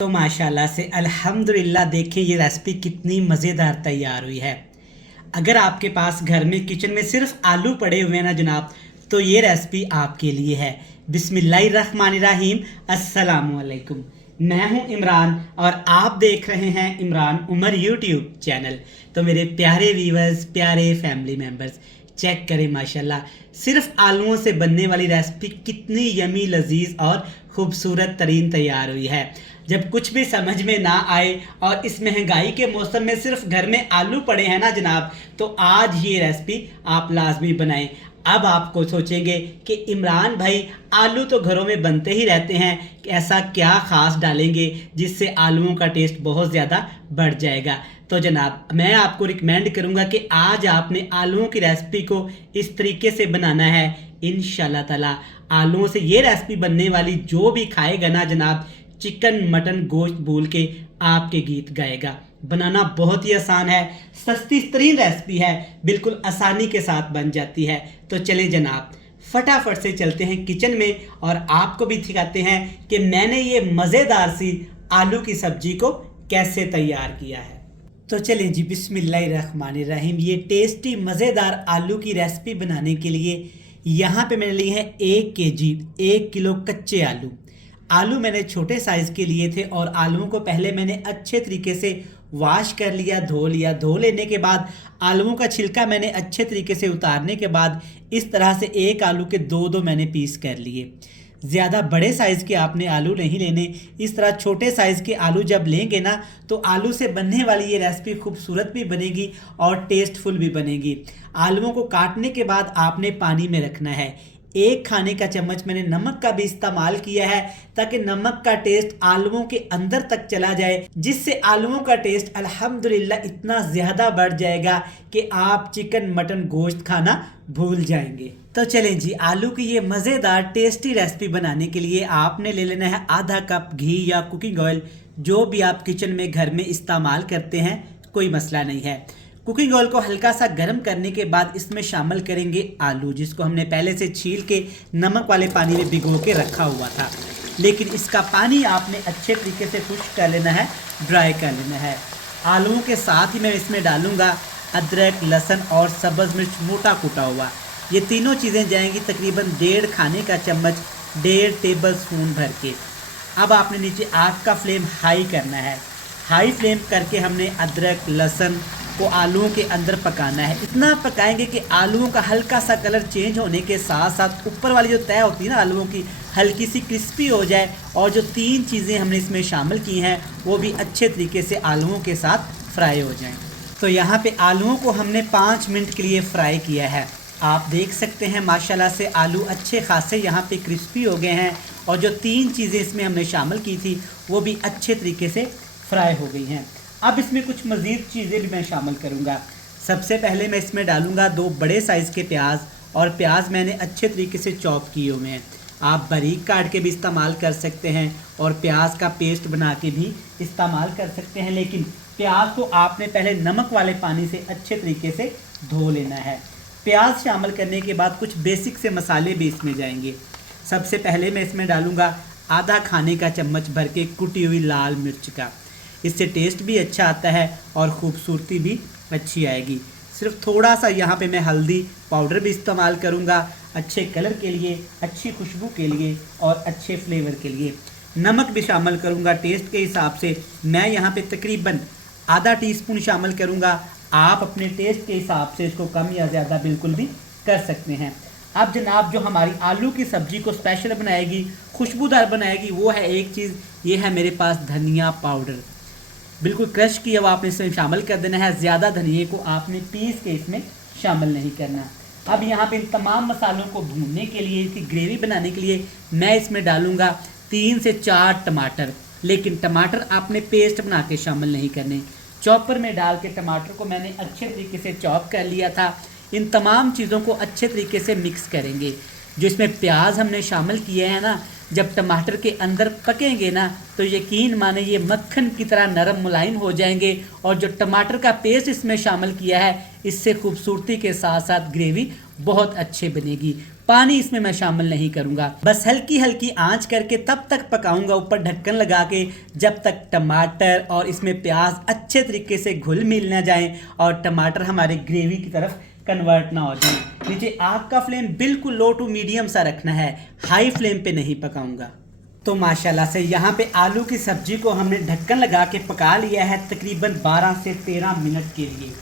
तो माशाल्लाह से अल्हम्दुलिल्लाह देखिए ये रेसिपी कितनी मज़ेदार तैयार हुई है। अगर आपके पास घर में किचन में सिर्फ आलू पड़े हुए हैं ना जनाब, तो ये रेसिपी आपके लिए है। बिस्मिल्लाहिर्रहमानिर्रहीम, अस्सलामुअलैकुम। मैं हूं इमरान और आप देख रहे हैं इमरान उमर यूट्यूब चैनल। तो मेरे प्यारे व्यूवर्स, प्यारे फैमिली मेम्बर्स, चेक करें माशाल्लाह सिर्फ आलूओं से बनने वाली रेसिपी कितनी यमी, लजीज और खूबसूरत तरीन तैयार हुई है। जब कुछ भी समझ में ना आए और इस महंगाई के मौसम में सिर्फ घर में आलू पड़े हैं ना जनाब, तो आज ये रेसिपी आप लाजमी बनाएं। अब आपको सोचेंगे कि इमरान भाई आलू तो घरों में बनते ही रहते हैं, ऐसा क्या ख़ास डालेंगे जिससे आलूओं का टेस्ट बहुत ज़्यादा बढ़ जाएगा। तो जनाब मैं आपको रिकमेंड करूंगा कि आज आपने आलूओं की रेसिपी को इस तरीके से बनाना है। इंशाल्लाह ताला आलूओं से ये रेसिपी बनने वाली जो भी खाएगा ना जनाब, चिकन मटन गोश्त भूल के आपके गीत गाएगा। बनाना बहुत ही आसान है, सस्ती तरीन रेसिपी है, बिल्कुल आसानी के साथ बन जाती है। तो चले जनाब फटाफट से चलते हैं किचन में और आपको भी दिखाते हैं कि मैंने ये मज़ेदार सी आलू की सब्जी को कैसे तैयार किया है। तो चलें जी, बिस्मिल्लाहिर्रहमानिर्रहीम। ये टेस्टी मज़ेदार आलू की रेसिपी बनाने के लिए यहाँ पे मैंने लिए हैं 1 केजी 1 किलो कच्चे आलू। आलू मैंने छोटे साइज़ के लिए थे और आलूओं को पहले मैंने अच्छे तरीके से वॉश कर लिया, धो लिया। धो लेने के बाद आलूओं का छिलका मैंने अच्छे तरीके से उतारने के बाद इस तरह से एक आलू के दो दो मैंने पीस कर लिए। ज़्यादा बड़े साइज़ के आपने आलू नहीं लेने, इस तरह छोटे साइज़ के आलू जब लेंगे ना तो आलू से बनने वाली ये रेसिपी खूबसूरत भी बनेगी और टेस्टफुल भी बनेगी। आलूओं को काटने के बाद आपने पानी में रखना है। 1 खाने का चम्मच मैंने नमक का भी इस्तेमाल किया है ताकि नमक का टेस्ट आलूओं के अंदर तक चला जाए, जिससे आलूओं का टेस्ट अल्हम्दुलिल्लाह इतना ज़्यादा बढ़ जाएगा कि आप चिकन मटन गोश्त खाना भूल जाएंगे। तो चलें जी, आलू की ये मज़ेदार टेस्टी रेसिपी बनाने के लिए आपने ले लेना है आधा कप घी या कुकिंग ऑयल, जो भी आप किचन में घर में इस्तेमाल करते हैं, कोई मसला नहीं है। कुकिंग ऑयल को हल्का सा गर्म करने के बाद इसमें शामिल करेंगे आलू, जिसको हमने पहले से छील के नमक वाले पानी में भिगो के रखा हुआ था, लेकिन इसका पानी आपने अच्छे तरीके से खुश्क कर लेना है, ड्राई कर लेना है। आलूओं के साथ ही मैं इसमें डालूंगा अदरक, लहसुन और सब्ज़ मिर्च मोटा कूटा हुआ। ये तीनों चीज़ें जाएंगी तकरीबन 1.5 खाने का चम्मच, 1.5 टेबल स्पून भर के। अब आपने नीचे आग का फ्लेम हाई करना है। हाई फ्लेम करके हमने अदरक लहसुन को आलूओं के अंदर पकाना है। इतना पकाएंगे कि आलूओं का हल्का सा कलर चेंज होने के साथ साथ ऊपर वाली जो तय होती है ना आलूओं की, हल्की सी क्रिस्पी हो जाए और जो 3 चीज़ें हमने इसमें शामिल की हैं वो भी अच्छे तरीके से आलूओं के साथ फ्राई हो जाएं। तो यहाँ पे आलूओं को हमने 5 मिनट के लिए फ्राई किया है। आप देख सकते हैं माशाल्लाह से आलू अच्छे खासे यहाँ पे क्रिस्पी हो गए हैं और जो 3 चीज़ें इसमें हमने शामिल की थी वो भी अच्छे तरीके से फ्राई हो गई हैं। अब इसमें कुछ मज़ीद चीज़ें भी मैं शामिल करूँगा। सबसे पहले मैं इसमें डालूँगा 2 बड़े साइज़ के प्याज, और प्याज मैंने अच्छे तरीके से चॉप किए हुए हैं। आप बारीक काट के भी इस्तेमाल कर सकते हैं और प्याज का पेस्ट बना के भी इस्तेमाल कर सकते हैं, लेकिन प्याज को आपने पहले नमक वाले पानी से अच्छे तरीके से धो लेना है। प्याज शामिल करने के बाद कुछ बेसिक से मसाले भी इसमें जाएंगे। सबसे पहले मैं इसमें डालूँगा आधा खाने का चम्मच भर के कुटी हुई लाल मिर्च का। इससे टेस्ट भी अच्छा आता है और ख़ूबसूरती भी अच्छी आएगी। सिर्फ थोड़ा सा यहाँ पे मैं हल्दी पाउडर भी इस्तेमाल करूँगा, अच्छे कलर के लिए, अच्छी खुशबू के लिए और अच्छे फ्लेवर के लिए। नमक भी शामिल करूँगा टेस्ट के हिसाब से। मैं यहाँ पे तकरीबन आधा टीस्पून शामिल करूँगा। आप अपने टेस्ट के हिसाब से इसको कम या ज़्यादा बिल्कुल भी कर सकते हैं। अब जनाब जो हमारी आलू की सब्ज़ी को स्पेशल बनाएगी, खुशबूदार बनाएगी, वो है एक चीज़, ये है मेरे पास धनिया पाउडर। बिल्कुल क्रश किया हुआ आपने इसमें शामिल कर देना है। ज़्यादा धनिए को आपने पीस के इसमें शामिल नहीं करना। अब यहाँ पे इन तमाम मसालों को भूनने के लिए, इसकी ग्रेवी बनाने के लिए मैं इसमें डालूँगा 3 से 4 टमाटर, लेकिन टमाटर आपने पेस्ट बना के शामिल नहीं करने। चॉपर में डाल के टमाटर को मैंने अच्छे तरीके से चॉप कर लिया था। इन तमाम चीज़ों को अच्छे तरीके से मिक्स करेंगे। जो इसमें प्याज हमने शामिल किए हैं ना, जब टमाटर के अंदर पकेंगे ना तो यकीन माने ये मक्खन की तरह नरम मुलायम हो जाएंगे। और जो टमाटर का पेस्ट इसमें शामिल किया है, इससे खूबसूरती के साथ साथ ग्रेवी बहुत अच्छी बनेगी। पानी इसमें मैं शामिल नहीं करूंगा, बस हल्की हल्की आंच करके तब तक पकाऊंगा ऊपर ढक्कन लगा के जब तक टमाटर और इसमें प्याज अच्छे तरीके से घुल मिल ना जाए और टमाटर हमारे ग्रेवी की तरफ कन्वर्ट ना हो जाए। नीचे आग का फ्लेम बिल्कुल लो टू मीडियम सा रखना है, हाई फ्लेम पे नहीं पकाऊंगा। तो माशाल्लाह से यहाँ पे आलू की सब्जी को हमने ढक्कन लगा के पका लिया है तकरीबन 12 से 13 मिनट के लिए।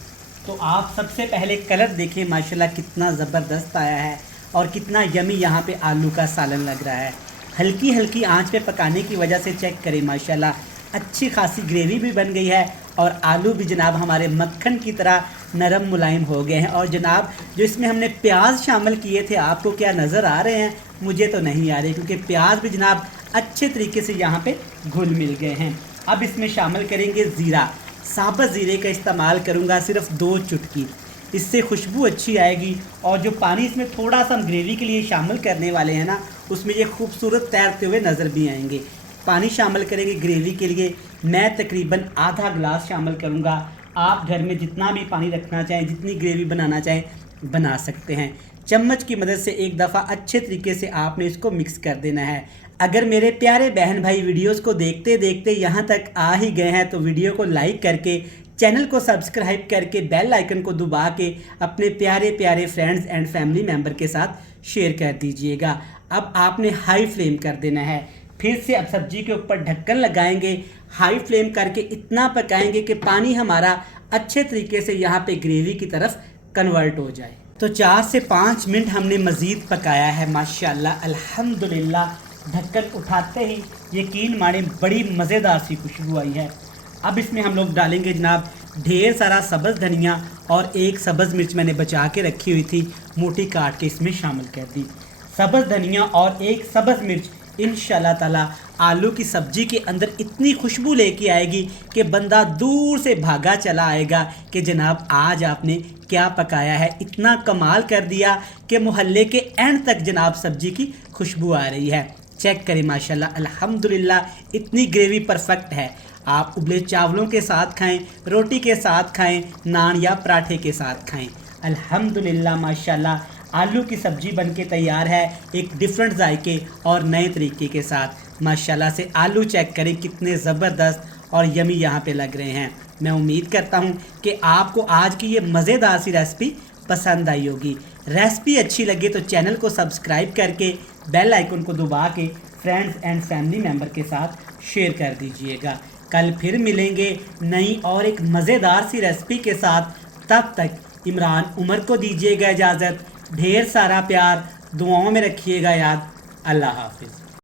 तो आप सबसे पहले कलर देखें माशाल्लाह कितना ज़बरदस्त आया है और कितना यमी यहाँ पे आलू का सालन लग रहा है। हल्की हल्की आंच पे पकाने की वजह से चेक करें माशाल्लाह अच्छी खासी ग्रेवी भी बन गई है और आलू भी जनाब हमारे मक्खन की तरह नरम मुलायम हो गए हैं। और जनाब जो इसमें हमने प्याज शामिल किए थे, आपको क्या नज़र आ रहे हैं? मुझे तो नहीं आ रहे, क्योंकि प्याज भी जनाब अच्छे तरीके से यहाँ पे घुल मिल गए हैं। अब इसमें शामिल करेंगे ज़ीरा। साबुत ज़ीरे का इस्तेमाल करूँगा सिर्फ 2 चुटकी, इससे खुशबू अच्छी आएगी। और जो पानी इसमें थोड़ा सा हम ग्रेवी के लिए शामिल करने वाले हैं ना, उसमें ये खूबसूरत तैरते हुए नज़र भी आएंगे। पानी शामिल करेंगे ग्रेवी के लिए, मैं तकरीबन आधा गिलास शामिल करूँगा। आप घर में जितना भी पानी रखना चाहें, जितनी ग्रेवी बनाना चाहें बना सकते हैं। चम्मच की मदद से एक दफ़ा अच्छे तरीके से आपने इसको मिक्स कर देना है। अगर मेरे प्यारे बहन भाई वीडियोस को देखते देखते यहाँ तक आ ही गए हैं तो वीडियो को लाइक करके, चैनल को सब्सक्राइब करके, बेल आइकन को दबा के अपने प्यारे प्यारे फ्रेंड्स एंड फैमिली मेम्बर के साथ शेयर कर दीजिएगा। अब आपने हाई फ्लेम कर देना है। फिर से अब सब्जी के ऊपर ढक्कन लगाएंगे, हाई फ्लेम करके इतना पकाएंगे कि पानी हमारा अच्छे तरीके से यहाँ पे ग्रेवी की तरफ कन्वर्ट हो जाए। तो 4 से 5 मिनट हमने मज़ीद पकाया है माशाल्लाह अल्हम्दुलिल्लाह। ढक्कन उठाते ही यकीन माने बड़ी मज़ेदार सी खुशबू आई है। अब इसमें हम लोग डालेंगे जनाब ढेर सारा सब्ज़ धनिया और एक सब्ज़ मिर्च मैंने बचा के रखी हुई थी, मोटी काट के इसमें शामिल कर दी। सब्ज़ धनिया और एक सब्ज़ मिर्च इंशाल्लाह ताला आलू की सब्ज़ी के अंदर इतनी खुशबू लेके आएगी कि बंदा दूर से भागा चला आएगा कि जनाब आज आपने क्या पकाया है। इतना कमाल कर दिया कि मोहल्ले के एंड तक जनाब सब्ज़ी की खुशबू आ रही है। चेक करें माशाल्लाह अल्हम्दुलिल्लाह, इतनी ग्रेवी परफेक्ट है। आप उबले चावलों के साथ खाएं, रोटी के साथ खाएं, नान या पराठे के साथ खाएं। अल्हम्दुलिल्लाह माशाल्लाह आलू की सब्ज़ी बनके तैयार है एक डिफरेंट जायके और नए तरीके के साथ। माशाल्लाह से आलू चेक करें कितने ज़बरदस्त और यमी यहाँ पे लग रहे हैं। मैं उम्मीद करता हूँ कि आपको आज की ये मज़ेदार सी रेसिपी पसंद आई होगी। रेसिपी अच्छी लगे तो चैनल को सब्सक्राइब करके बेल आइकन को दबा के फ्रेंड्स एंड फैमिली मेम्बर के साथ शेयर कर दीजिएगा। कल फिर मिलेंगे नई और एक मज़ेदार सी रेसिपी के साथ। तब तक इमरान उमर को दीजिएगा इजाज़त। ढेर सारा प्यार, दुआओं में रखिएगा याद। अल्लाह हाफिज़।